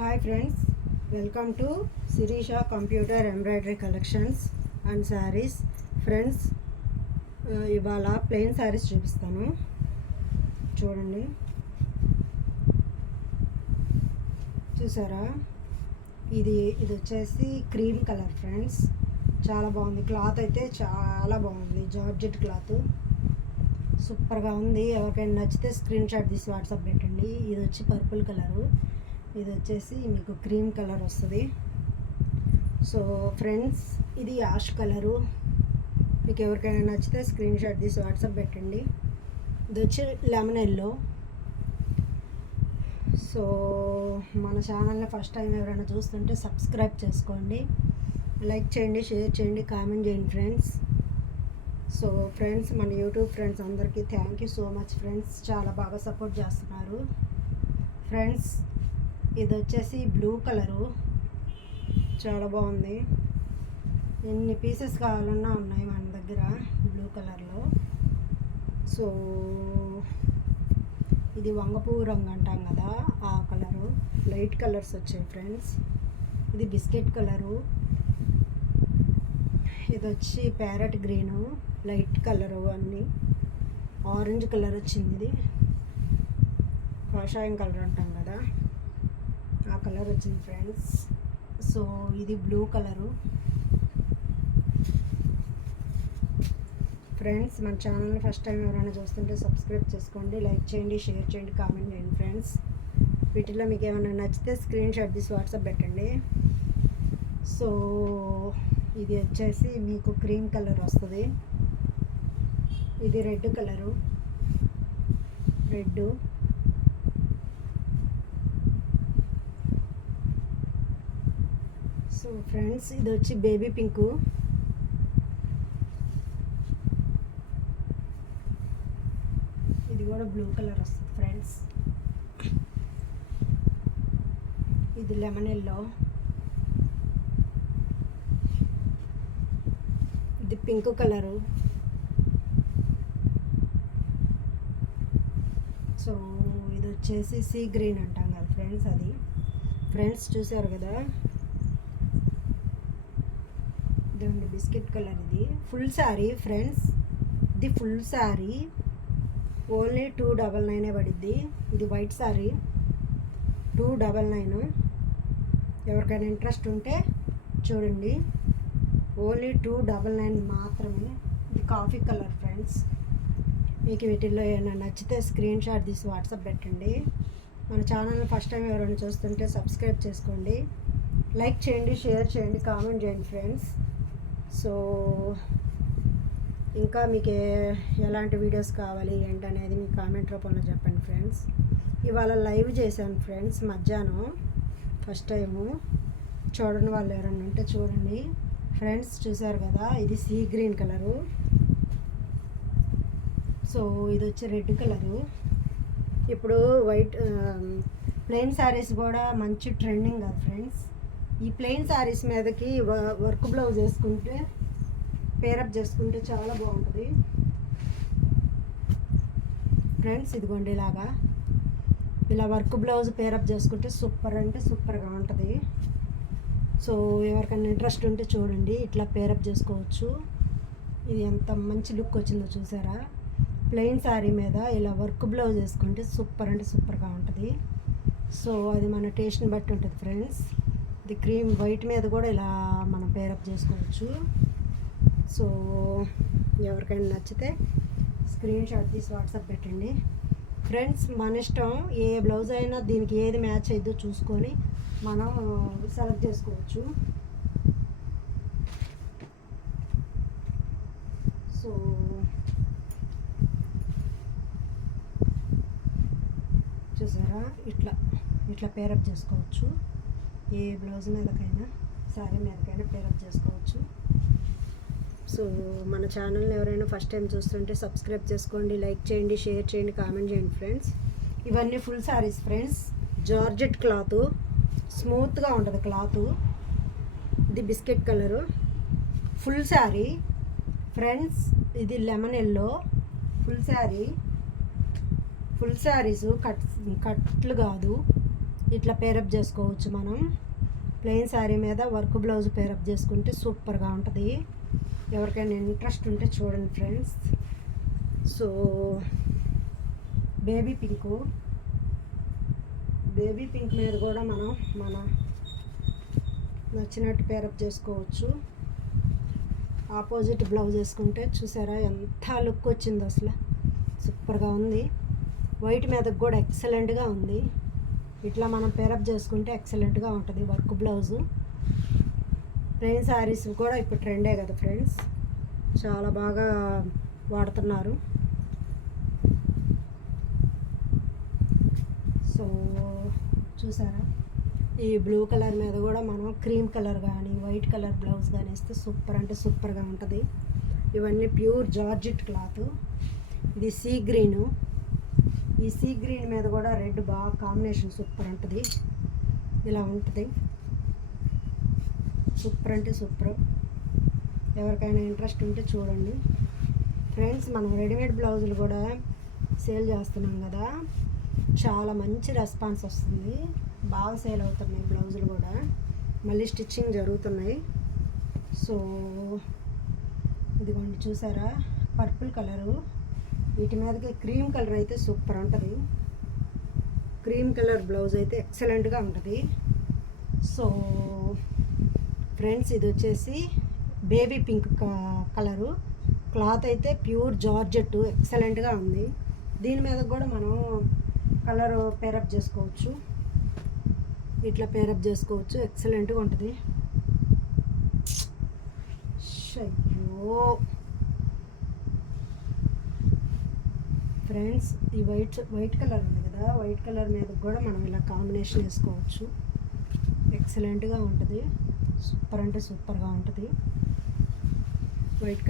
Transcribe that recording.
Hi friends welcome to Sirisha computer embroidery collections and saris friends ఇవాళ plain saris చూపిస్తాను. చూడండి. చూసారా? ఇది ఇది వచ్చేసి క్రీమ్ కలర్ ఫ్రెండ్స్ చాలా బాగుంది. క్లాత్ అయితే చాలా బాగుంది. జార్జెట్ క్లాత్ సూపర్గా ఉంది. ఎవరికైనా నచ్చితే స్క్రీన్ షాట్ తీసి వాట్సాప్ పెట్టండి. ఇది వచ్చి పర్పుల్ కలరు ఇది వచ్చేసి మీకు క్రీమ్ కలర్ వస్తుంది. సో ఫ్రెండ్స్ ఇది యాష్ కలరు. మీకు ఎవరికైనా నచ్చితే స్క్రీన్ షాట్ తీసి వాట్సాప్ పెట్టండి. ఇది వచ్చి లెమన్ ఎల్లో సో మన ఛానల్ని ఫస్ట్ టైం ఎవరైనా చూస్తుంటే సబ్స్క్రైబ్ చేసుకోండి. లైక్ చేయండి షేర్ చేయండి కామెంట్ చేయండి ఫ్రెండ్స్. సో ఫ్రెండ్స్ మన యూట్యూబ్ ఫ్రెండ్స్ అందరికీ thank you so much friends. చాలా బాగా సపోర్ట్ చేస్తున్నారు. ఫ్రెండ్స్ ఇది వచ్చేసి బ్లూ కలరు. చాలా బాగుంది. ఎన్ని పీసెస్ కావాలన్నా ఉన్నాయి మన దగ్గర బ్లూ కలర్లో. సో ఇది వంగపూ రంగు అంటాం కదా ఆ కలరు. లైట్ కలర్స్ వచ్చాయి ఫ్రెండ్స్. ఇది బిస్కెట్ కలరు. ఇది వచ్చి ప్యారెట్ గ్రీను లైట్ కలరు అన్నీ. ఆరెంజ్ కలర్ వచ్చింది ఇది. కాషాయం కలర్ అంటాం కదా. ఆ కలర్ వచ్చింది ఫ్రెండ్స్. సో ఇది బ్లూ కలరు. ఫ్రెండ్స్ మన ఛానల్ని ఫస్ట్ టైం ఎవరైనా చూస్తుంటే సబ్స్క్రైబ్ చేసుకోండి లైక్ చేయండి షేర్ చేయండి కామెంట్ చేయండి ఫ్రెండ్స్. వీటిలో మీకు ఏమైనా నచ్చితే స్క్రీన్ షాట్ తీసి వాట్సాప్ పెట్టండి. సో ఇది వచ్చేసి మీకు క్రీమ్ కలర్ వస్తుంది. ఇది red colour. Red so friends ఇది వచ్చి బేబీ పింకు ఇది కూడా బ్లూ కలర్ వస్తుంది ఫ్రెండ్స్ ఇది లెమన్ ఎల్లో ఇది పింక్ కలరు సో ఇది వచ్చేసి సీ గ్రీన్ అంటాం కదా ఫ్రెండ్స్ అది. ఫ్రెండ్స్ చూసారు కదా? ఇదండి బిస్కెట్ కలర్ ఇది. Full sari friends. ఇది full sari. Only two double నైనే పడిద్ది. ఇది white sari. Two double nine. ఎవరికైనా ఇంట్రెస్ట్ ఉంటే చూడండి. ఓన్లీ టూ డబల్ నైన్ మాత్రమే. ఇది కాఫీ కలర్ ఫ్రెండ్స్. మీకు వీటిల్లో ఏమైనా నచ్చితే స్క్రీన్ షాట్ తీసి వాట్సాప్ పెట్టండి. మన ఛానల్ ఫస్ట్ టైం ఎవరైనా చూస్తుంటే సబ్స్క్రైబ్ చేసుకోండి. లైక్ చేయండి షేర్ చేయండి కామెంట్ చేయండి ఫ్రెండ్స్. సో ఇంకా మీకు ఎలాంటి వీడియోస్ కావాలి ఏంటనేది మీ కామెంట్ రూపంలో చెప్పండి ఫ్రెండ్స్. ఇవాళ లైవ్ చేశాను ఫ్రెండ్స్ మధ్యాహ్నం ఫస్ట్ టైము. చూడని వాళ్ళు ఎవరన్నా ఉంటే చూడండి. ఫ్రెండ్స్ చూసారు కదా ఇది సీ గ్రీన్ కలరు. సో ఇది వచ్చి రెడ్ కలరు. ఇప్పుడు వైట్ ప్లెయిన్ శారీస్ కూడా మంచి ట్రెండింగ్ కదా ఫ్రెండ్స్. ఈ ప్లెయిన్ శారీస్ మీదకి వ- వర్క్ బ్లౌజ్ వేసుకుంటే పేరప్ చేసుకుంటే చాలా బాగుంటుంది. ఫ్రెండ్స్ ఇదిగోండి ఇలాగా. ఇలా వర్క్ బ్లౌజ్ పేరప్ చేసుకుంటే సూపర్ అంటే సూపర్గా ఉంటుంది. సో ఎవరికైనా ఇంట్రెస్ట్ ఉంటే చూడండి. ఇట్లా పేరప్ చేసుకోవచ్చు. ఇది ఎంత మంచి లుక్ వచ్చిందో చూసారా? ప్లెయిన్ శారీ మీద ఇలా వర్క్ బ్లౌజ్ వేసుకుంటే సూపర్ అంటే సూపర్గా ఉంటుంది. సో అది మన టేస్ట్ని బట్టి ఉంటుంది ఫ్రెండ్స్. ఇది క్రీమ్ వైట్ మీద కూడా ఇలా మనం పేరప్ చేసుకోవచ్చు. సో ఎవరికైనా నచ్చితే స్క్రీన్ షాట్ తీసి వాట్సాప్ పెట్టండి. ఫ్రెండ్స్ మన ఇష్టం ఏ బ్లౌజ్ అయినా దీనికి ఏది మ్యాచ్ అయిద్దో చూసుకొని మనం సెలెక్ట్ చేసుకోవచ్చు. సో చూసారా? ఇట్లా ఇట్లా పేరప్ చేసుకోవచ్చు. ఏ బ్లౌజ్ మీదకైనా శారీ మీదకైనా పేరప్ చేసుకోవచ్చు. సో మన ఛానల్ని ఎవరైనా ఫస్ట్ టైం చూస్తుంటే సబ్స్క్రైబ్ చేసుకోండి లైక్ చేయండి షేర్ చేయండి కామెంట్ చేయండి ఫ్రెండ్స్ ఇవన్నీ full saris friends georgette cloth స్మూత్గా ఉంటుంది క్లాత్ ఇది biscuit colour full sari friends ఇది lemon yellow full sari full saris cut కట్లు కాదు. ఇట్లా పేరప్ చేసుకోవచ్చు మనం. ప్లెయిన్ శారీ మీద వర్క్ బ్లౌజ్ పేరప్ చేసుకుంటే సూపర్గా ఉంటుంది. ఎవరికైనా ఇంట్రెస్ట్ ఉంటే చూడండి friends so baby pink baby pink మీద కూడా మనం మన నచ్చినట్టు పేరప్ చేసుకోవచ్చు. ఆపోజిట్ బ్లౌజ్ వేసుకుంటే చూసారా ఎంత లుక్ వచ్చిందో అసలు. సూపర్గా ఉంది. వైట్ మీద కూడా ఎక్సలెంట్గా ఉంది. ఇట్లా మనం పేరప్ చేసుకుంటే ఎక్సలెంట్గా ఉంటుంది. వర్క్ బ్లౌజు ప్లెయిన్ శారీస్ కూడా ఇప్పుడు ట్రెండే కదా ఫ్రెండ్స్ చాలా బాగా వాడుతున్నారు. సో చూసారా? ఈ బ్లూ కలర్ మీద కూడా మనం క్రీమ్ కలర్ కానీ వైట్ కలర్ బ్లౌజ్ కానీ వేస్తే సూపర్ అంటే సూపర్గా ఉంటుంది. ఇవన్నీ ప్యూర్ జార్జిట్ క్లాత్ ఇది సీ గ్రీను ఈ సీ గ్రీన్ మీద కూడా రెడ్ బాగా కాంబినేషన్ సూపర్ ఉంటుంది. ఇలా ఉంటుంది. సూపర్ అంటే సూపర్. ఎవరికైనా ఇంట్రెస్ట్ ఉంటే చూడండి. ఫ్రెండ్స్ మనం రెడీమేడ్ బ్లౌజులు కూడా సేల్ చేస్తున్నాం కదా. చాలా మంచి రెస్పాన్స్ వస్తుంది. బాగా సేల్ అవుతున్నాయి బ్లౌజులు కూడా. మళ్ళీ స్టిచ్చింగ్ జరుగుతున్నాయి. సో ఇదిగోండి చూసారా? Purple colour. వీటి మీదకి క్రీమ్ కలర్ అయితే సూపర్ ఉంటుంది. క్రీమ్ కలర్ బ్లౌజ్ అయితే ఎక్సలెంట్గా ఉంటుంది. సో ఫ్రెండ్స్ ఇది వచ్చేసి బేబీ పింక్ కలరు. క్లాత్ అయితే ప్యూర్ జార్జెట్ ఎక్సలెంట్గా ఉంది. దీని మీద కూడా మనం కలర్ పేరప్ చేసుకోవచ్చు. ఇట్లా పేరప్ చేసుకోవచ్చు. ఎక్సలెంట్గా ఉంటుంది. అయ్యో! ఫ్రెండ్స్ ఈ వైట్ వైట్ కలర్ ఉంది కదా వైట్ కలర్ మీద కూడా మనం ఇలా కాంబినేషన్ వేసుకోవచ్చు. ఎక్సలెంట్గా ఉంటుంది. సూపర్ అంటే సూపర్గా ఉంటుంది. White colour